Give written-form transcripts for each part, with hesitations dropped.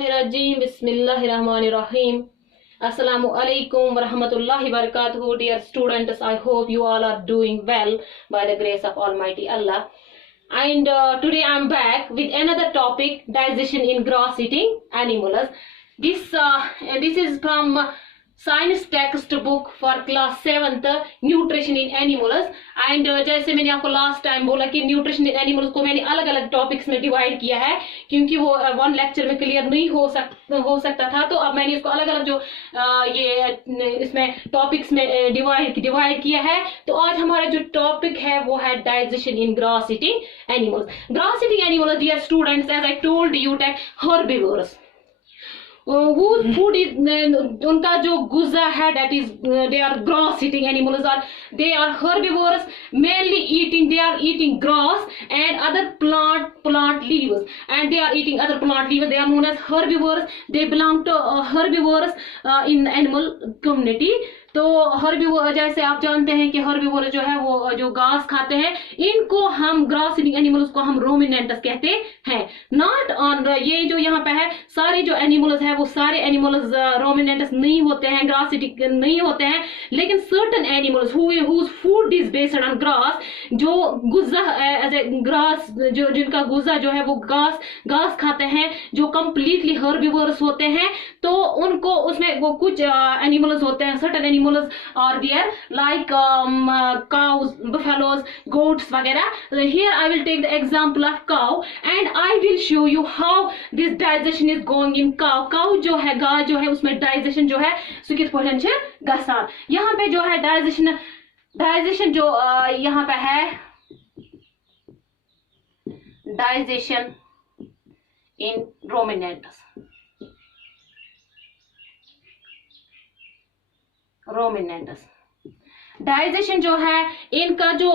रजीम बिस्मिल्लाहिर्रहमानिर्रहीम Assalamu alaikum wa rahmatullahi wa barakatuh. Dear students, I hope you all are doing well by the grace of Almighty Allah. And today I am back with another topic, digestion in grass-eating animals. This is from science text book for class 7th nutrition in animals. And जैसे मैंने आपको last time बोला कि nutrition in animals को मैंने अलग अलग topics में डिवाइड किया है क्योंकि वो वन लेक्चर में क्लियर नहीं हो सकता था. तो अब मैंने इसको अलग अलग जो ये इसमें टॉपिक्स में डिवाइड किया है. तो आज हमारा जो टॉपिक है वो है digestion in grass eating animals. Grass eating animals, dear students, as I told you that herbivorous, whose food is उनका जो गुज़ा है, that is they are grass eating animals, they are herbivores, mainly they are eating grass and other plant leaves, and they are eating other plant leaves. They are known as herbivores. They belong to herbivores in animal community. तो herbivore, जैसे आप जानते हैं कि herbivore जो है वो जो घास खाते हैं, इनको हम ग्रास ईटिंग एनिमल्स को हम रोमिनेंटस कहते हैं. नॉट ऑन ये जो यहाँ पे है सारे जो एनिमल्स है वो सारे एनिमल्स रोमिनेंटस नहीं होते हैं, ग्रास ईटिंग नहीं होते हैं. लेकिन certain animals whose food is based on grass, जो गुज़ा एज ए ग्रास, जो जिनका गुज़ा जो है वो घास खाते हैं, जो कम्प्लीटली हर्बिवोरस होते हैं, तो उनको उसमें वो कुछ एनिमल्स होते हैं, certain animals are there like cows, buffaloes, goats वगैरह. Here I will take the example of cow and I will show you how this digestion is going in cow. Cow जो है, गाय जो है, उसमें digestion जो है सुकित पोषण से गसान. यहाँ पे जो है digestion जो यहाँ पे है digestion in ruminants. डाइजेशन जो है, इनका जो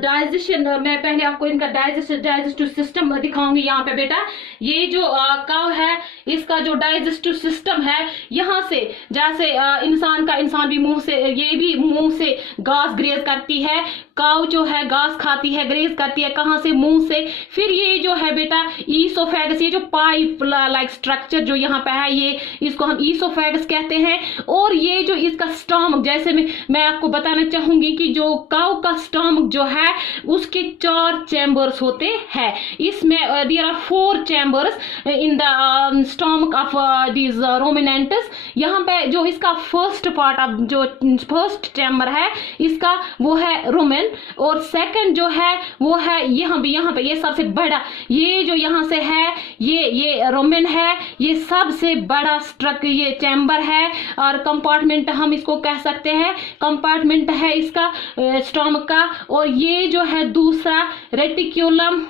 डाइजेशन, मैं पहले आपको इनका डाइजेस्टिव सिस्टम दिखाऊंगी. यहाँ पे बेटा ये जो काव है, इसका जो डाइजेस्टिव सिस्टम है, यहाँ से जैसे इंसान भी मुंह से, ये भी मुंह से घास ग्रेज करती है. काव जो है घास खाती है, ग्रेज करती है कहाँ से? मुंह से. फिर ये जो है बेटा ईसोफेगस, ये जो पाइप लाइक स्ट्रक्चर जो यहाँ पे है, ये इसको हम ईसोफेगस कहते हैं. और ये जो इसका स्टमक, जैसे मैं आपको बताना चाहूंगी कि जो काव का स्टमक जो है उसके 4 चैम्बर्स होते हैं. इसमें there are 4 chambers in the stomach of these ruminants. यहाँ पे जो इसका फर्स्ट पार्ट ऑफ जो फर्स्ट चैम्बर है इसका वो है रोमेन, और सेकंड जो है वो है यहाँ पे ये सबसे बड़ा, ये जो यहाँ से है ये रोमेन है, ये सबसे बड़ा ये चैम्बर है और कंपार्टमेंट हम इसको कह सकते हैं. कंपार्टमेंट है इसका स्टमक का. और ये जो है दूसरा रेटिक्यूलम,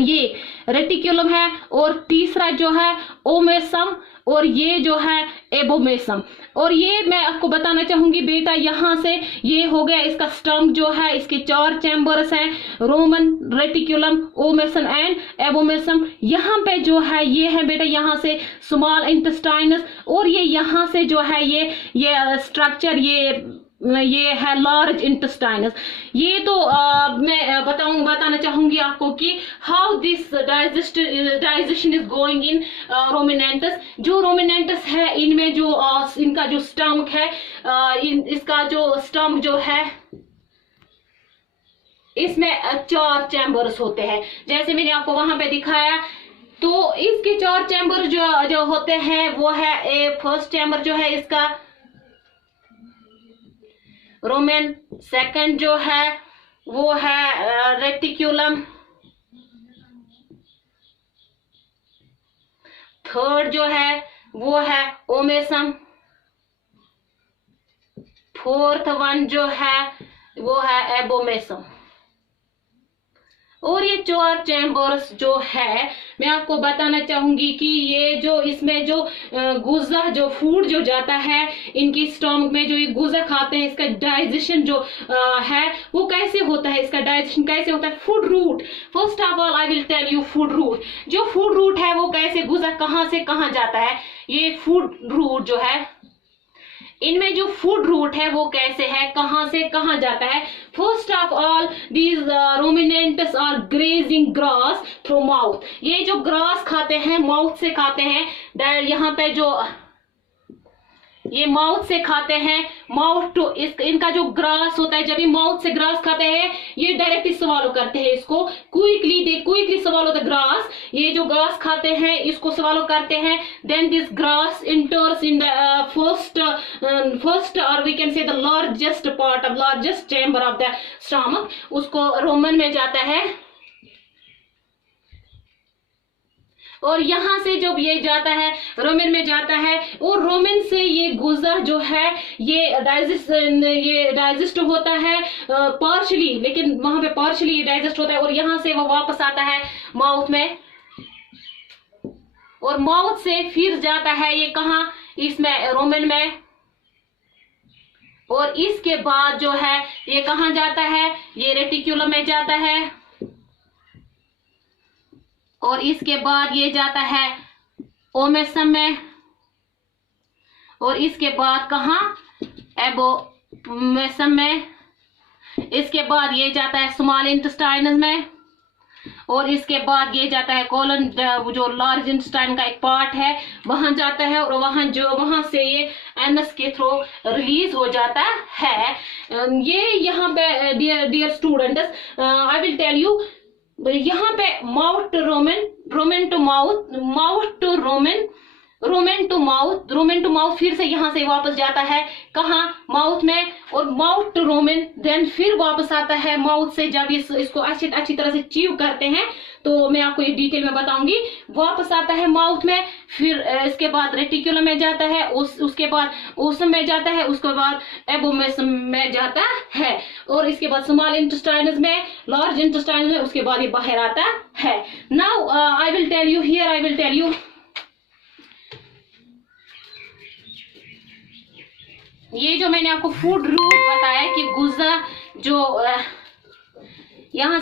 ये रेटिक्यूलम है. और तीसरा जो है ओमेसम, और ये जो है एबोमेसम. और ये मैं आपको बताना चाहूंगी बेटा, यहाँ से ये हो गया इसका स्टमक जो है, इसके 4 चैम्बर्स हैं, रोमन, रेटिक्यूलम, ओमेसन एंड एबोमेसम. यहाँ पे जो है ये है बेटा, यहाँ से स्मॉल इंटेस्टाइनस, और ये यहाँ से जो है ये स्ट्रक्चर ये है लार्ज इंटेस्टाइनस. ये तो मैं बताना चाहूंगी आपको कि how this digestion is going in ruminants. जो रोमिनेंटस है इनमें जो इनका जो स्टमक है, इसका जो स्टमक जो है इसमें 4 चैम्बर्स होते हैं, जैसे मैंने आपको वहां पे दिखाया. तो इसके 4 चैम्बर जो होते हैं वो है फर्स्ट चैम्बर जो है इसका रोमेन, सेकंड जो है वो है रेटिक्यूलम, थर्ड जो है वो है ओमेसम, फोर्थ वन जो है वो है एबोमेसम. और ये 4 चैम्बर्स जो है मैं आपको बताना चाहूंगी कि ये जो इसमें जो गुज़ा, जो फूड जो जाता है इनकी स्टमक में, जो ये गुज़ा खाते हैं, इसका डाइजेशन जो है वो कैसे होता है, इसका डाइजेशन कैसे होता है? Food route. First of all I will tell you food route. जो फूड रूट है वो कैसे गुज़ा कहाँ से कहाँ जाता है. ये फूड रूट जो है इनमें जो फूड रूट है वो कैसे है, कहां से कहां जाता है। First of all these ruminants are grazing grass through mouth. ये जो ग्रास खाते हैं माउथ से खाते हैं। यहाँ पे जो ये माउथ से खाते हैं, माउथ टू इनका जो ग्रास होता है, जब ये माउथ से ग्रास खाते हैं ये डायरेक्टली स्वॉलो करते हैं इसको quickly, they quickly swallow the grass. ये जो ग्रास खाते हैं इसको स्वॉलो करते हैं। Then this grass enters in the first or we can say the largest part of largest chamber of the stomach, उसको रोमन में जाता है। और यहां से जब ये जाता है रोमन में जाता है, और रोमन से ये गुजा जो है ये डाइजेस्ट होता है पार्शली, लेकिन वहां पे पार्शली डाइजेस्ट होता है, और यहां से वो वापस आता है माउथ में, और माउथ से फिर जाता है ये कहां, इसमें रोमन में, और इसके बाद जो है ये कहां जाता है, ये रेटिक्यूलम में जाता है, और इसके बाद ये जाता है ओमेसम में, और इसके बाद कहाँ एबोमेसम में, इसके बाद ये जाता है स्मॉल इंटेस्टाइन में, और इसके बाद ये जाता है कोलन, जो लार्ज इंटेस्टाइन का एक पार्ट है वहां जाता है, और वहां से ये एनस के थ्रू रिलीज हो जाता है। ये यहाँ पे dear students I will tell you, यहाँ पे mouth to rumen, rumen to mouth, mouth to rumen, rumen to mouth, rumen to mouth, फिर से यहाँ से वापस जाता है कहाँ, माउथ में, और माउथ टू रोमन, देन फिर वापस आता है माउथ से। जब इसको अच्छी तरह से च्यू करते हैं तो मैं आपको ये डिटेल में बताऊंगी। वापस आता है माउथ में, फिर इसके बाद रेटिकुलम में जाता है, उसके बाद ओसम में जाता है, उसके बाद एबोमेसम में जाता है, और इसके बाद स्मॉल इंटेस्टाइनस में, लार्ज इंटेस्टाइनस में, उसके बाद ये बाहर आता है। Now I will tell you here, I will tell you, ये जो मैंने आपको फूड रूट बताया कि गुजा जो यहाँ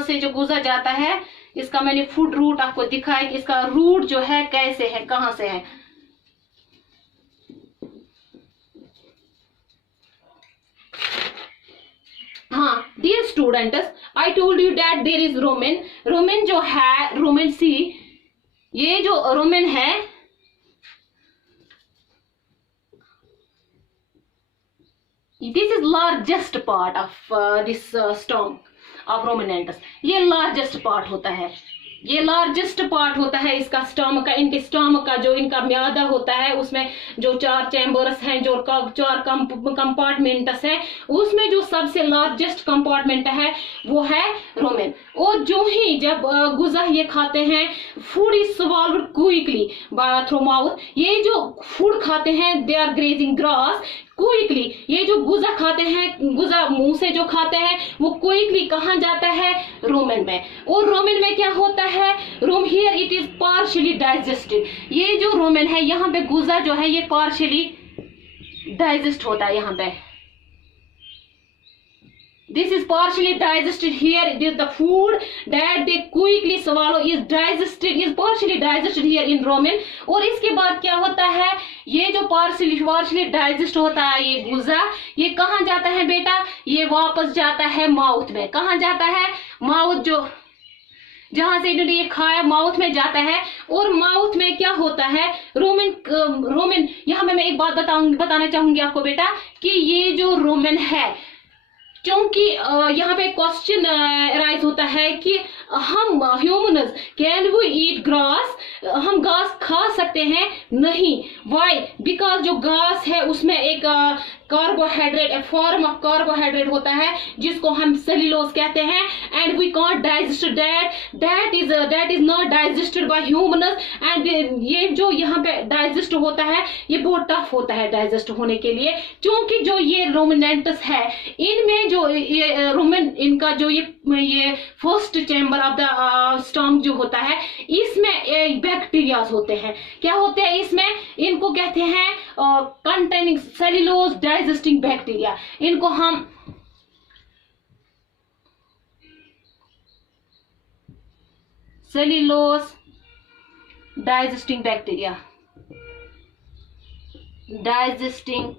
से जो गुजा जाता है, इसका मैंने फूड रूट आपको दिखाया कि इसका रूट जो है कैसे है, कहां से है। हाँ dear students, I told you that there is rumen, rumen जो है, रोमन सी, ये जो रोमन है this is largest part of this stomach of ruminants। ये largest part होता है, ये लार्जेस्ट पार्ट होता है इसका स्टमक का। इनके स्टमक का जो इनका म्यादा होता है उसमें जो 4 चैम्बर्स हैं, जो 4 कंपार्टमेंट्स हैं, उसमें जो सबसे लार्जेस्ट कंपार्टमेंट है वो है रोमन। और जो ही जब गुजा ये खाते हैं, food is swallowed quickly through mouth. ये जो फूड खाते हैं they are grazing grass quickly. ये जो गुजा खाते हैं, गुजा मुंह से जो खाते हैं वो क्विकली कहाँ जाता है, रोमन में। और रोमन में क्या होता है, rumen here it is partially digested. ये जो रोमन है यहाँ पे गुजा जो है ये पार्शियली डाइजेस्ट होता है यहाँ पे। This is partially digested here. It is the food that they quickly swallow is partially digested here in rumen। और इसके बाद क्या होता है, ये जो partially digest होता है ये गुजा, ये कहाँ जाता है बेटा, ये वापस जाता है माउथ में। कहाँ जाता है, माउथ, जो जहां से इन्होंने ये खाया माउथ में जाता है। और माउथ में क्या होता है, रोमन यहाँ मैं एक बात बताना चाहूंगी आपको बेटा कि ये जो रोमन है, क्योंकि यहाँ पे क्वेश्चन राइज होता है कि हम humans can we eat grass, हम घास खा सकते हैं, नहीं। वाई, बिकॉज जो घास है उसमें एक carbohydrate, a form of carbohydrate होता है जिसको हम सेल्यूलोज कहते हैं, and we can't digest that is not digested by humans. And ये जो यहाँ पे डाइजेस्ट होता है ये बहुत टफ होता है डाइजेस्ट होने के लिए, क्योंकि जो ये रोमिनेंट्स है इनमें जो ये रोमन, इनका जो ये first chamber of the stomach जो होता है इसमें बैक्टीरियाज होते हैं। क्या होते हैं इसमें, इनको कहते हैं कंटेनिंग सेल्यूलोज डाइजेस्टिंग बैक्टीरिया। इनको हम सेल्यूलोज डाइजेस्टिंग बैक्टीरिया, डाइजेस्टिंग,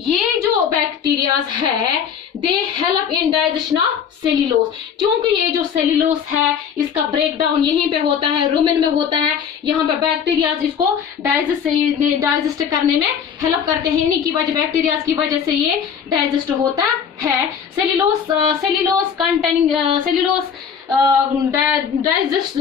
ये जो बैक्टीरियाज है they help in digestion of cellulose. क्योंकि ये जो सेल्यूलोज है इसका ब्रेक डाउन यहीं पे होता है, रुमेन में होता है। यहाँ पे बैक्टीरियाज इसको डाइजेस्ट करने में हेल्प करते हैं, इन्हीं की वजह, बैक्टीरियाज की वजह से ये डाइजेस्ट होता है। Cellulose containing cellulose digest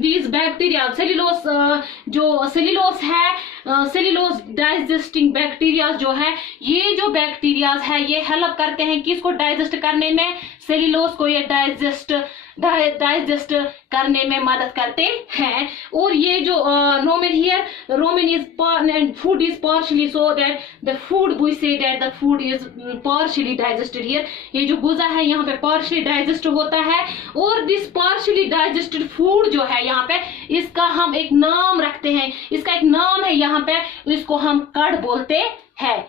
these bacteria. जो सेल्यूलोज है, सेल्यूलोज डाइजेस्टिंग बैक्टीरिया जो है, ये जो बैक्टीरियाज है ये हेल्प करते हैं किसको डाइजेस्ट करने में, सेल्यूलोज को ये डाइजेस्ट करने में मदद करते हैं। और ये जो rumen is food is partially, so that the food we say that the food is partially digested here. ये जो गुजा है यहाँ पे पार्शली डाइजेस्ट होता है। और दिस पार्शली डाइजेस्टेड फूड जो है यहाँ पे, इसका हम एक नाम रखते हैं, इसका एक नाम है यहाँ पे, इसको हम कड़ बोलते हैं।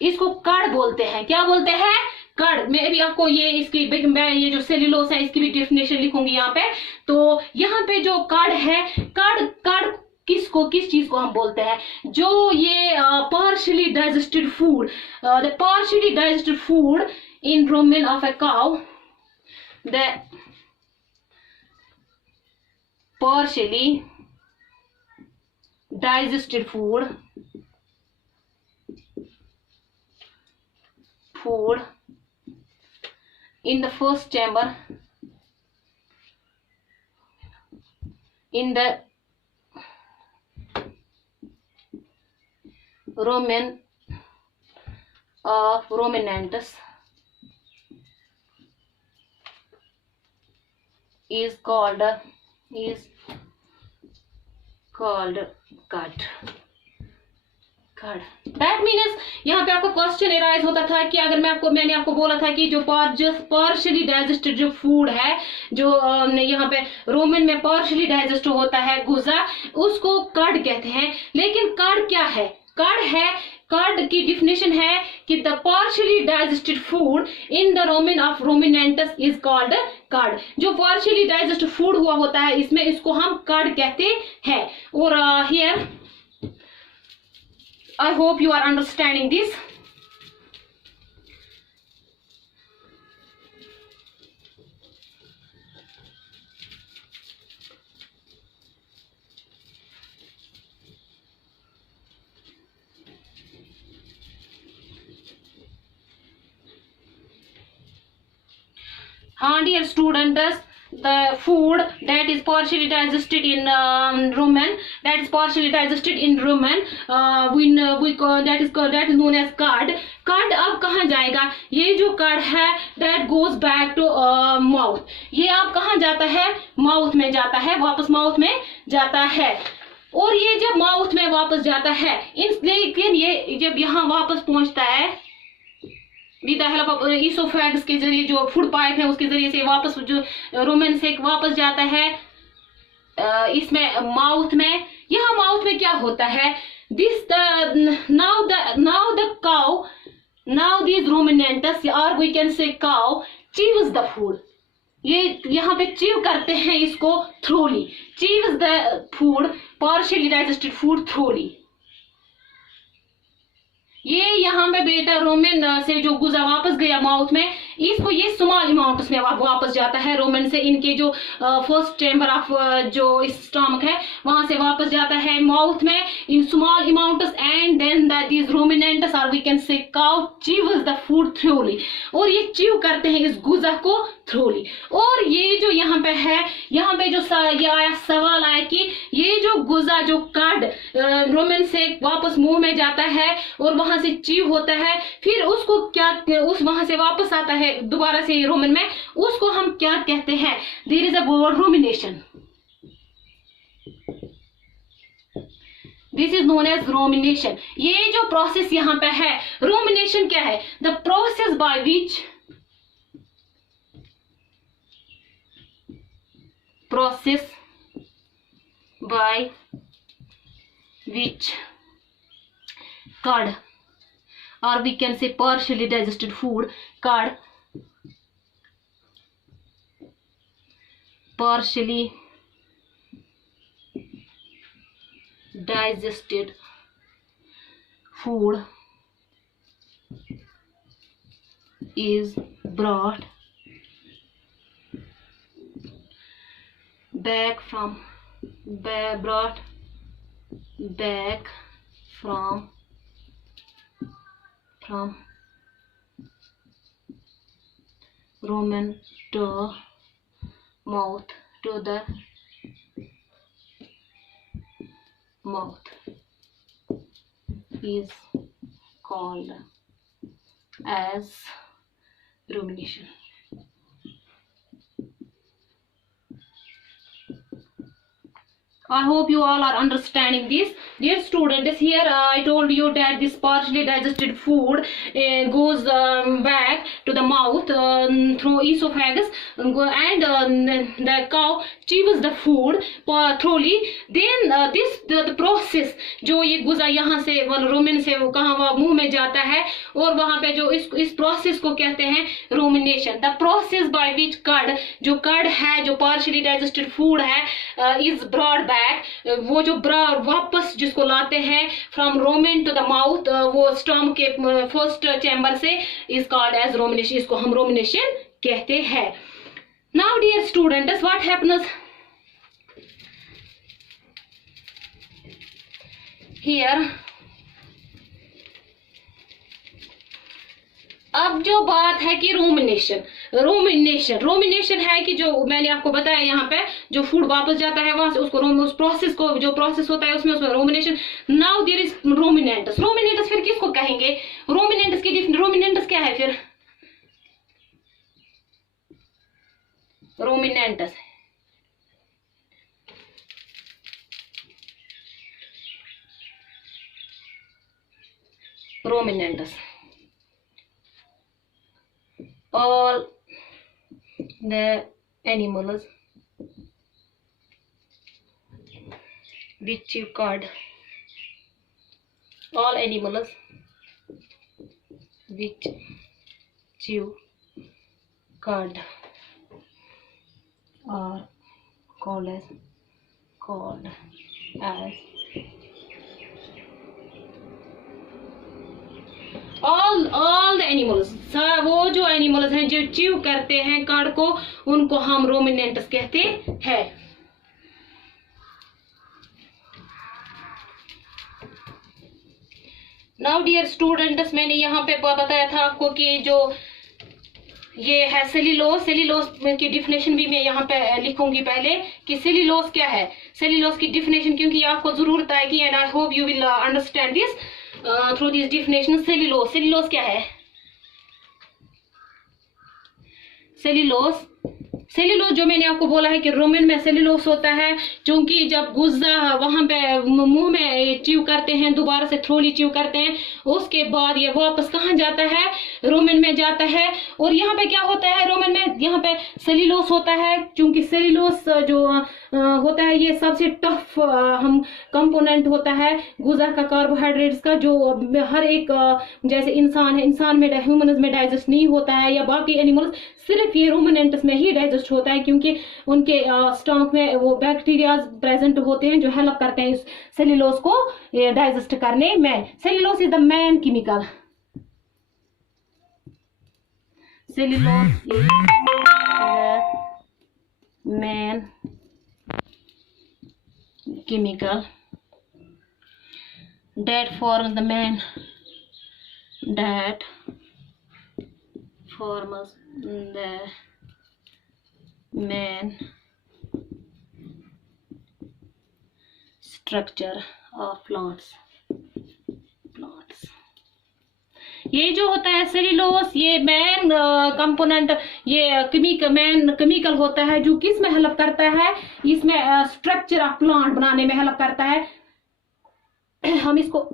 इसको कड़ बोलते हैं, क्या बोलते हैं, कड़। मैं भी आपको मैं ये जो सेल्यूलोज है इसकी भी डेफिनेशन लिखूंगी यहाँ पे। तो यहाँ पे जो कड़ है, कड़ किस चीज को हम बोलते हैं, जो ये partially digested food, the partially digested food in rumen of a cow, the partially digested food in the first chamber in the rumen of ruminants is called कड। दैट मीन्स यहाँ पे आपको क्वेश्चन एराइज होता था कि अगर मैंने आपको बोला था कि जो पार्शियली डाइजेस्टेड जो फूड है, जो यहाँ पे रोमन में पार्शियली डाइजेस्ट होता है गुजा, उसको कड कहते हैं। लेकिन कड क्या है, कड की डिफिनेशन है कि the partially digested food in the rumen of ruminants is called cud. जो पार्शियली डाइजेस्टेड फूड हुआ होता है इसमें, इसको हम कड कहते हैं। और here I hope you are understanding this. हाँ dear students, the food that is partially digested in rumen, that is that is known as curd. Curd अब कहाँ जाएगा, ये जो कर्ड है that goes back to mouth, ये अब कहाँ जाता है, माउथ में जाता है, वापस माउथ में जाता है। और ये जब माउथ में वापस जाता है, लेकिन ये जब यहाँ वापस पहुंचता है with the help of oesophagus के जरिए, जो फूड पाइप है उसके जरिए से वापस जो रुमेन से वापस जाता है इसमें माउथ में। यहाँ माउथ में क्या होता है, now these ruminants or we can say cow chews the food, ये यहाँ पे चीव करते हैं इसको thoroughly, chews the food, partially digested food thoroughly। ये यहाँ पे बेटा रोमन से जो गुजा वापस गया माउथ में, इसको ये स्मॉल अमाउंट्स में वापस जाता है रोमन से, इनके जो फर्स्ट चैम्बर ऑफ जो स्टमक है वहां से वापस जाता है माउथ में in small amounts, and then these ruminants or we can say cow chews the food thoroughly, और ये चीव करते हैं इस गुजा को थ्रोली। और ये जो यहाँ पे है, यहाँ पे जो ये आया सवाल आया कि ये जो गुजा जो कर्ड रोमन से वापस मुंह में जाता है और वहां से चीव होता है, फिर उसको क्या, उस वहां से वापस आता है दोबारा से रोमन में, उसको हम क्या कहते हैं, there is a word rumination, this is known as rumination. ये जो प्रोसेस यहाँ पे है, रुमिनेशन क्या है, the process by which curd, or we can say partially digested food, curd partially digested food is brought back from rumen to mouth is called as rumination. I hope you all are understanding this. Dear students, here I told you that this partially digested food goes back to the mouth through esophagus, and the cow chews the food thoroughly. Then the process जो ये गुजा यहाँ से Roman से वो कहाँ वहाँ मुंह में जाता है, और वहाँ पे जो इस प्रोसेस को कहते हैं rumination. The process by which curd, जो कर्ड है, जो partially digested food है, is brought back, वो जो वापस जिसको लाते हैं from rumen to the mouth, वो स्टमक के फर्स्ट चैम्बर से, इज कॉल्ड एज रोमिनेशन. इसको हम रोमिनेशन कहते हैं. Now dear students, what happens here. अब जो बात है कि रोमिनेशन है कि जो मैंने आपको बताया यहाँ पे जो फूड वापस जाता है वहां से, उसको उस प्रोसेस को, जो प्रोसेस होता है उसमें रोमिनेशन. नाउ देयर इज रोमिनेंटस फिर किसको कहेंगे? रोमिनेंटस क्या है फिर? रोमिनेंटस all the animals which chew cud, all animals which chew cud are called as all the animals. वो जो एनिमल्स हैं जो च्यू करते हैं कार्ड को, उनको हम रोमिनेंट्स कहते हैं. नाउ डियर स्टूडेंट्स, मैंने यहाँ पे बताया था आपको कि जो ये है सेल्यूलोज की डिफिनेशन भी मैं यहाँ पे लिखूंगी पहले कि सेल्यूलोज क्या है. सेल्यूलोज की डिफिनेशन क्योंकि आपको जरूरत आएगी, and I hope you will understand this through this definition. Cellulose क्या है? सेल्यूलोज जो मैंने आपको बोला है कि रोमन में सेल्यूलोज होता है, क्योंकि जब गुज्जा वहां पे मुंह में च्यू करते हैं, दोबारा से थ्रोली च्यू करते हैं, उसके बाद ये वापस कहाँ जाता है? रोमन में जाता है. और यहाँ पे क्या होता है रोमन में? यहाँ पे सेल्यूलोज होता है, क्योंकि सेल्यूलोज जो होता है ये सबसे टफ हम कंपोनेंट होता है गुज्जा का, कार्बोहाइड्रेट्स का, जो हर एक जैसे इंसान है, इंसान में ह्यूमन्स में डाइजेस्ट नहीं होता है, या बाकी एनिमल्स, सिर्फ ये रूमिनेंट्स में ही डाइजेस्ट होता है, क्योंकि उनके स्टमक में वो बैक्टीरिया प्रेजेंट होते हैं जो हेल्प करते हैं इस सेल्यूलोज को डाइजेस्ट करने में. Cellulose is the main chemical. Cellulose is the main chemical that forms the main structure of plants. ये जो होता है सेल्यूलोज, ये मेन कंपोनेंट, ये मेन केमिकल होता है जो किस में हेल्प करता है? इसमें स्ट्रक्चर ऑफ प्लांट बनाने में हेल्प करता है. हम इसको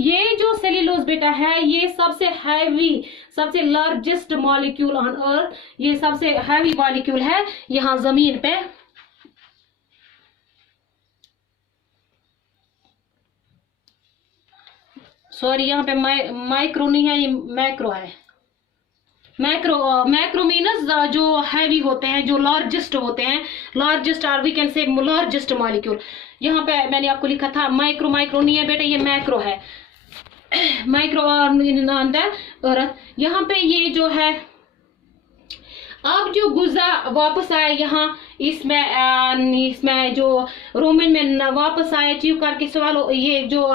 ये जो सेल्यूलोज बेटा है ये सबसे हैवी, सबसे लार्जेस्ट मॉलिक्यूल ऑन अर्थ, ये सबसे हैवी मॉलिक्यूल है यहाँ जमीन पे। सॉरी यहाँ पे माइक्रो नहीं है, ये मैक्रो है। मैक्रो मीनस जो हैवी होते हैं, जो लार्जेस्ट होते हैं, लार्जेस्ट और we can say largest molecule. यहाँ पे मैंने आपको लिखा था माइक्रो, माइक्रो नहीं है बेटा, ये मैक्रो है। माइक्रो अर्थ। यहाँ पे ये जो है अब जो गुजा वापस आया यहाँ इसमें जो रोमन में वापस आया अचीव करके सवालों, ये जो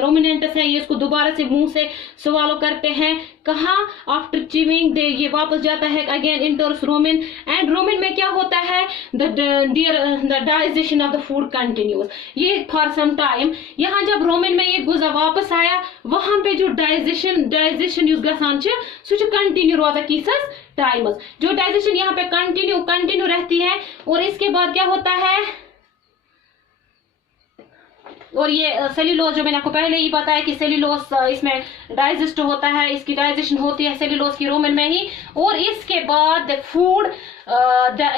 रोमिनेंटस है ये इसको दोबारा से मुंह से सवालों करते हैं। कहा आफ्टर अचीविंग दे ये वापस जाता है अगेन इंटर्स रोमन, एंड रोमन में क्या होता है the digestion of the food continuous, ये फॉर सम टाइम। यहाँ जब रोमन में ये गुजा वापस आया वहां पे जो डाइजेशन युस गसान सु कंटिन्यू रोजा कीसस टाइमस, जो डाइजेशन यहाँ पे कंटिन्यू रहती है। और इसके बाद क्या होता है, और ये सेल्यूलोज जो मैंने आपको पहले ही बताया कि सेल्यूलोज इसमें डाइजेस्ट होता है, इसकी डाइजेशन होती है सेल्यूलोज की रोमन में ही। और इसके बाद the food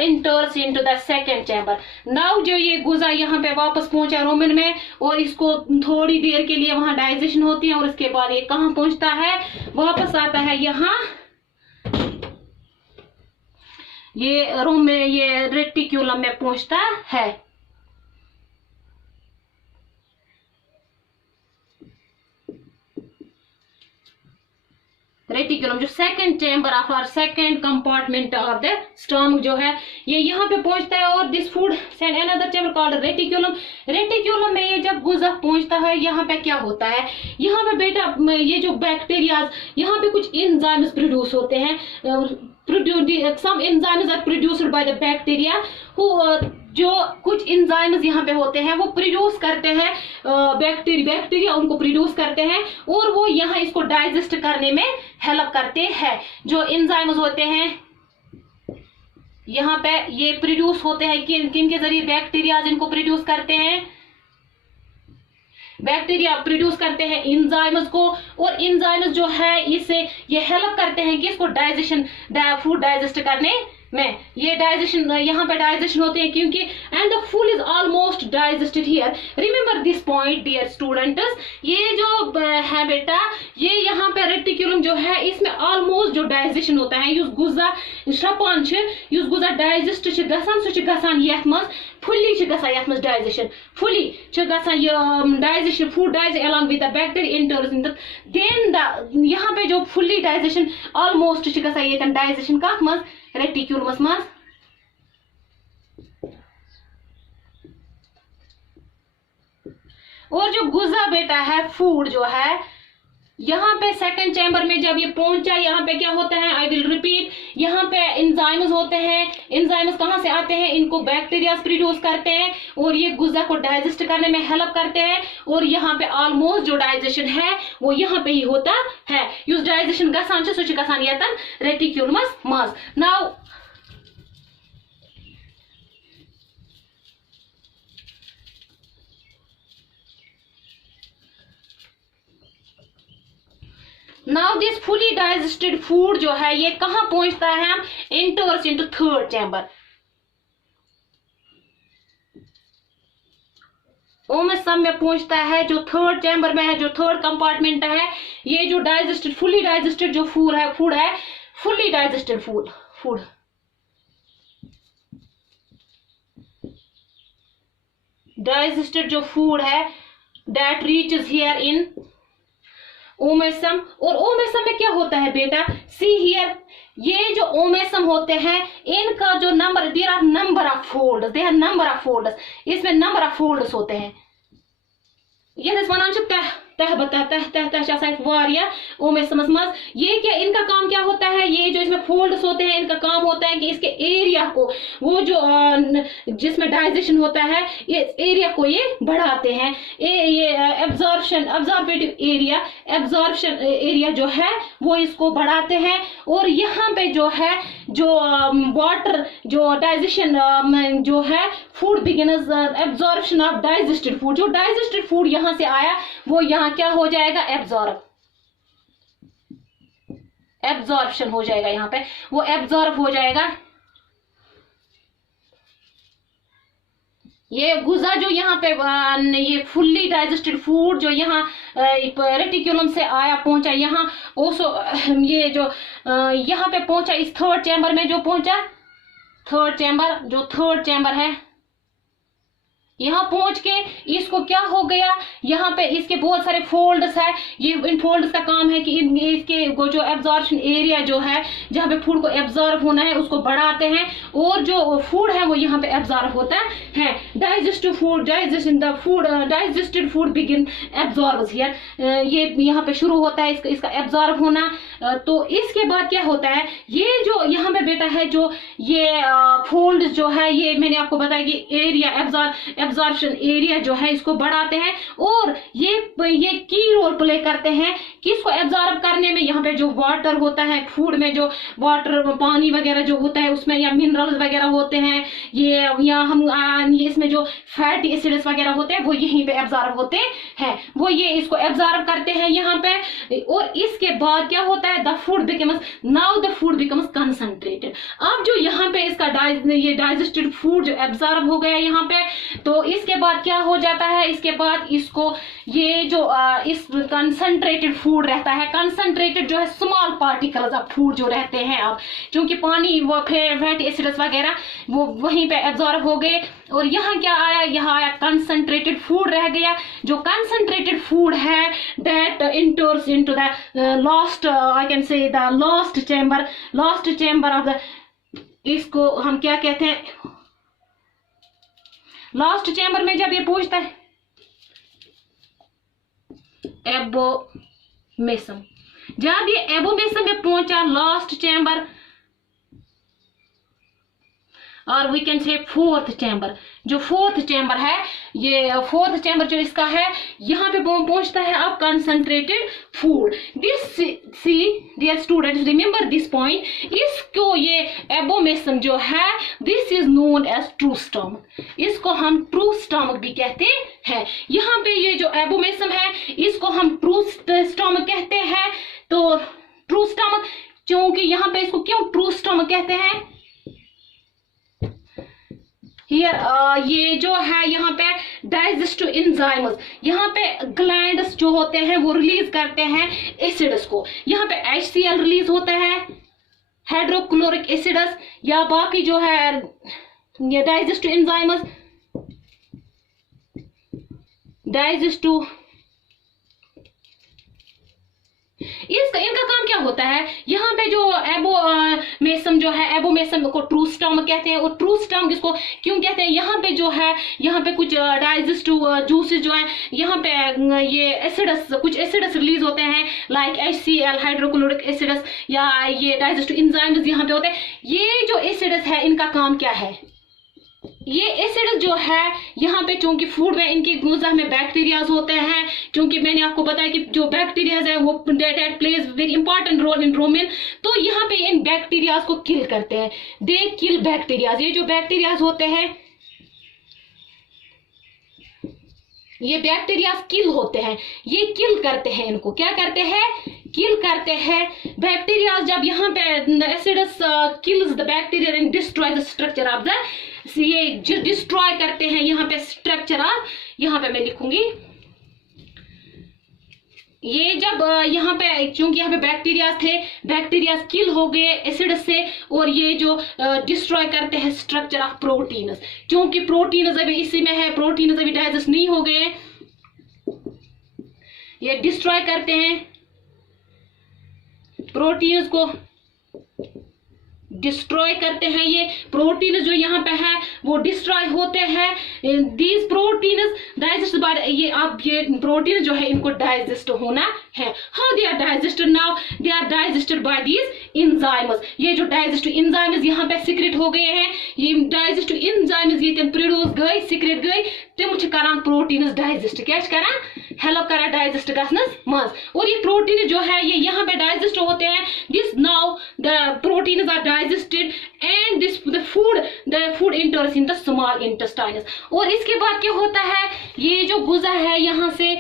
इंटर्स into the second chamber. Now जो ये गुजा यहाँ पे वापस पहुंचा रोमन में और इसको थोड़ी देर के लिए वहां डाइजेशन होती है और इसके बाद ये कहाँ पहुंचता है, वापस आता है यहाँ ये रूम में, ये रेटिक्यूलम में पहुंचता है। रेटिकुलम जो सेकंड चैम्बर ऑफ और second compartment of the stomach जो है ये यहाँ पे पहुंचता है। और this food send another chamber called reticulum. Reticulum में ये जब गुजा पहुंचता है यहाँ पे क्या होता है, यहाँ पे बेटा ये जो बैक्टीरिया यहाँ पे कुछ एंजाइम्स प्रोड्यूस होते हैं। some enzymes are produced by the bacteria who जो कुछ एंजाइम्स यहाँ पे होते हैं वो प्रोड्यूस करते हैं, बैक्टीरिया उनको प्रोड्यूस करते हैं और वो यहाँ इसको डाइजेस्ट करने में हेल्प करते हैं। जो एंजाइम्स होते हैं यहाँ पे ये प्रोड्यूस होते हैं किन के जरिए, बैक्टीरिया इनको प्रोड्यूस करते हैं, बैक्टीरिया प्रोड्यूस करते हैं एंजाइम्स को। और एंजाइम्स जो है इसे ये हेल्प करते हैं कि इसको डाइजेशन फूड डाइजेस्ट करने में, ये डाइजेशन यहाँ पे डाइजेशन होते हैं क्योंकि and the food is almost digested here. Remember this point dear students, ये जो है बेटा ये यहाँ पे रेटिकुलम जो है इसमें ऑलमोस्ट जो डाइजेशन होता है युस गुजा शपान युस गुजा डाइजेस्ट गसान सु गसान यथ मज फुली गसान यथ मज डाइजेशन फुली गसान ये digestion food digest along with the bacteria enters in the then the यहाँ पे जो फुली डाइजेशन ऑलमोस्ट गसान ये डाइजेशन कथ मज रेटिकुलमस मज। और जो गुजा बेटा है फूड जो है यहाँ पे सेकंड चैम्बर में जब ये पहुंचा यहाँ पे क्या होता है, आई विल रिपीट, यहाँ पे एंजाइम्स होते हैं। एंजाइम्स कहाँ से आते हैं, इनको बैक्टीरिया प्रोड्यूस करते हैं और ये गुजा को डाइजेस्ट करने में हेल्प करते हैं। और यहाँ पे ऑलमोस्ट जो डाइजेशन है वो यहाँ पे ही होता है। यूज डाइजेशन गसान सुच गसान यतन रेटिकुलमस मज। Now now this fully digested food जो है ये कहाँ पहुंचता है, हम इंटर्स इनटू थर्ड चैम्बर। ओमेसम में पहुंचता है जो थर्ड चैम्बर में है, जो थर्ड कंपार्टमेंट है। ये जो डाइजेस्टेड फुली डाइजेस्टेड जो फूड है फुली डाइजेस्टेड फूड डाइजेस्टेड जो फूड है that reaches here in omasum. और ओमेसम में क्या होता है बेटा, सी हियर, ये जो ओमेसम होते हैं इनका जो number, there are number of folds, there number of folds, इसमें नंबर ऑफ फोल्ड्स होते हैं। ये वनान ओमेसमस मज। ये क्या इनका काम क्या होता है, ये जो इसमें फोल्ड्स होते हैं इनका काम होता है कि इसके एरिया को, वो जो जिसमें डाइजेशन होता है ये एरिया को ये बढ़ाते हैं। ये एब्जॉर्बेटिव एरिया जो है वो इसको बढ़ाते हैं। और यहाँ पे जो है जो वाटर जो डाइजेशन जो है food beginners absorption of digested food, जो डाइजेस्टेड फूड यहाँ से आया वो यहाँ यहाँ क्या हो जाएगा, एब्जॉर्प्शन हो जाएगा, यहाँ पे वो एब्जॉर्ब हो जाएगा। ये गुजा जो यहाँ पे ये फुल्ली डाइजेस्टेड फूड जो यहाँ रेटिकुलम से आया पहुंचा यहाँ ओसो, ये जो यहाँ पे पहुंचा इस थर्ड चैम्बर में, जो पहुंचा थर्ड चैम्बर है, यहाँ पहुंच के इसको क्या हो गया, यहाँ पे इसके बहुत सारे फोल्ड्स है। ये इन फोल्ड्स का काम है कि इसके जो एब्जॉर्प्शन एरिया जो है, जहाँ पे फूड को एब्जॉर्ब होना है, उसको बढ़ाते हैं, और जो फूड है वो यहाँ पे एब्जॉर्ब होता है। Digested food begin absorbs here, ये यहाँ पे शुरू होता है इसका एब्जॉर्ब होना। तो इसके बाद क्या होता है, ये जो यहाँ पे बेटा है, जो ये फोल्ड जो है, ये मैंने आपको बताया कि एरिया एब्जॉर्प्शन एरिया जो है इसको बढ़ाते हैं, और ये की रोल प्ले करते हैं किसको एब्जॉर्ब करने में। यहाँ पे जो वाटर होता है, फूड में जो वाटर पानी वगैरह जो होता है उसमें, या मिनरल्स वगैरह होते हैं, ये या हम इसमें जो फैटी एसिड्स वगैरह होते हैं वो यहीं पे एब्जॉर्ब होते हैं, वो ये इसको एब्जॉर्ब करते हैं यहाँ पे। और इसके बाद क्या होता है, द फूड बिकम्स कंसंट्रेटेड। अब जो यहाँ पे इसका ये डाइजेस्टेड फूड जो एब्जॉर्ब हो गया यहाँ पे, तो इसके बाद क्या हो जाता है, इसके बाद इसको ये जो इस कंसंट्रेटेड फूड रहता है, कंसंट्रेटेड जो है स्मॉल पार्टिकल्स ऑफ फूड जो रहते हैं, अब क्योंकि पानी वो फैटी एसिड्स वगैरह वो वहीं पे एब्जॉर्ब हो गए, और यहाँ क्या आया, यहाँ आया कंसंट्रेटेड फूड रह गया। जो कंसंट्रेटेड फूड है that इंटर्स into the last, I can say the last chamber of the, इसको हम क्या कहते हैं, लास्ट चैम्बर में जब ये पूछता है एबोमेसम, जब ये एबोमेसम में पहुंचा लास्ट चैम्बर, और we can say fourth chamber, जो फोर्थ चैम्बर है, ये फोर्थ चैम्बर जो इसका है, यहाँ पे पहुंचता है अब concentrated food. This see dear students, remember this point, इसको ये एबोमेसम जो है, this is known as true stomach, इसको हम ट्रू स्टमक भी कहते हैं। यहाँ पे ये जो एबोमेसम है इसको हम ट्रू स्टमक कहते हैं। तो ट्रू स्टमक, क्योंकि यहाँ पे इसको क्यों ट्रू स्टमक कहते हैं, हियर ये जो है यहाँ पे डाइजेस्टिव एंजाइम्स, यहाँ पे ग्लैंड्स जो होते हैं वो रिलीज करते हैं एसिड्स को। यहाँ पे HCl रिलीज होता है, हाइड्रोक्लोरिक एसिड्स, या बाकी जो है ये डाइजेस्टिव एंजाइम्स, डाइजेस्टिव इनका काम क्या होता है, यहाँ पे जो एबोमेसम जो है, एबोमेसम को ट्रू स्टमक कहते हैं। और ट्रू स्टमक इसको क्यों कहते हैं, यहाँ पे जो है, यहाँ पे कुछ डाइजेस्टिव जूसेस जो है, यहाँ पे ये एसिड्स, कुछ एसिड्स रिलीज होते हैं, लाइक HCl, हाइड्रोक्लोरिक एसिड्स, या ये डाइजेस्टिव एंजाइम्स यहाँ पे होते हैं। ये जो एसिड्स है इनका काम क्या है, ये एसिड जो है यहाँ पे, चूंकि फूड में इनकी गुजा में बैक्टीरियाज होते हैं, क्योंकि मैंने आपको बताया कि जो बैक्टीरियाज है वो that plays very important role in rumen, तो यहाँ पे इन बैक्टीरियाज को किल करते हैं, दे किल बैक्टीरियाज। ये जो बैक्टीरियाज होते हैं, ये बैक्टीरिया किल होते हैं, ये किल करते हैं, इनको क्या करते हैं, किल करते हैं। बैक्टीरिया जब यहाँ पे acidus kills the bacteria and destroy the structure of the, ये डिस्ट्रॉय करते हैं यहाँ पे स्ट्रक्चर ऑफ, यहाँ पे मैं लिखूंगी, ये जब यहाँ पे, क्योंकि यहाँ पे बैक्टीरिया थे, बैक्टीरिया किल हो गए एसिड से, और ये जो डिस्ट्रॉय करते हैं स्ट्रक्चर ऑफ प्रोटीन, क्योंकि प्रोटीन अभी इसी में है, प्रोटीन अभी डाइजेस्ट नहीं हो गए, ये डिस्ट्रॉय करते हैं प्रोटीन्स को, डिस्ट्रॉय करते हैं। ये प्रोटीन जो यहाँ पे है वो डिस्ट्रॉय होते हैं। दीज प्रोटीन्स डाइजेस्ट बाय, ये अब ये प्रोटीन जो है इनको डाइजेस्ट होना है। How they are digested now, they are digested by these enzymes. ये जो डाइजेस्टिव एंजाइम्स यहाँ पे सीक्रेट हो गए हैं, ये डाइजेस्टिव एंजाइम्स ये प्रोड्यूस गए, सीक्रेट गए, तम करान प्रोटीन्स डाइजेस्ट, क्या करान, हेल्प करा डाइजेस्ट गसनस मज। और ये प्रोटीन जो है ये यहाँ पे डाइजेस्ट होते हैं। This now the proteins are digested and this the food enters in the small intestines. और इसके बाद क्या होता है, ये जो गुजा है यहाँ से,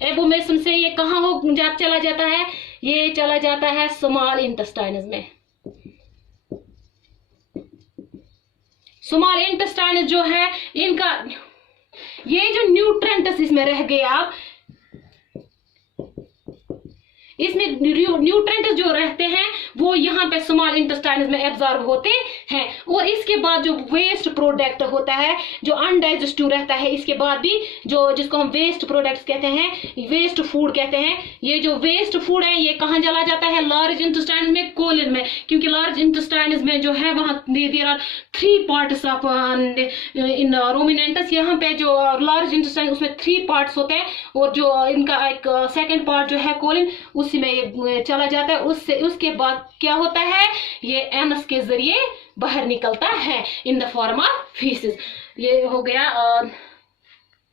एबोमेसन से ये कहाँ हो चला जाता है, ये चला जाता है स्मॉल इंटेस्टाइन्स में। स्मॉल इंटेस्टाइन जो है इनका ये जो न्यूट्रेंट्स इसमें रह गए, आप इसमें न्यूट्रेंट्स जो रहते हैं वो यहाँ पे स्मॉल इंटेस्टाइन में एब्जॉर्ब होते हैं, और इसके बाद जो वेस्ट प्रोडक्ट होता है जो अनडाइजेस्टिव रहता है, इसके बाद भी जो जिसको हम वेस्ट प्रोडक्ट्स कहते हैं, वेस्ट फूड कहते हैं, ये जो वेस्ट फूड है ये कहाँ चला जाता है, लार्ज इंटेस्टाइन में, कोलन में, क्योंकि लार्ज इंटेस्टाइन में जो है वहाँ देयर आर 3 पार्ट्स ऑफ इन रोमिनेंटस। यहाँ पे जो लार्ज इंटेस्टाइन उसमें 3 पार्ट्स होते हैं, और जो इनका एक सेकेंड पार्ट जो है कोलन उसी में ये चला जाता है। उसके बाद क्या होता है, ये एनस के जरिए बाहर निकलता है in the form of faeces. ये हो गया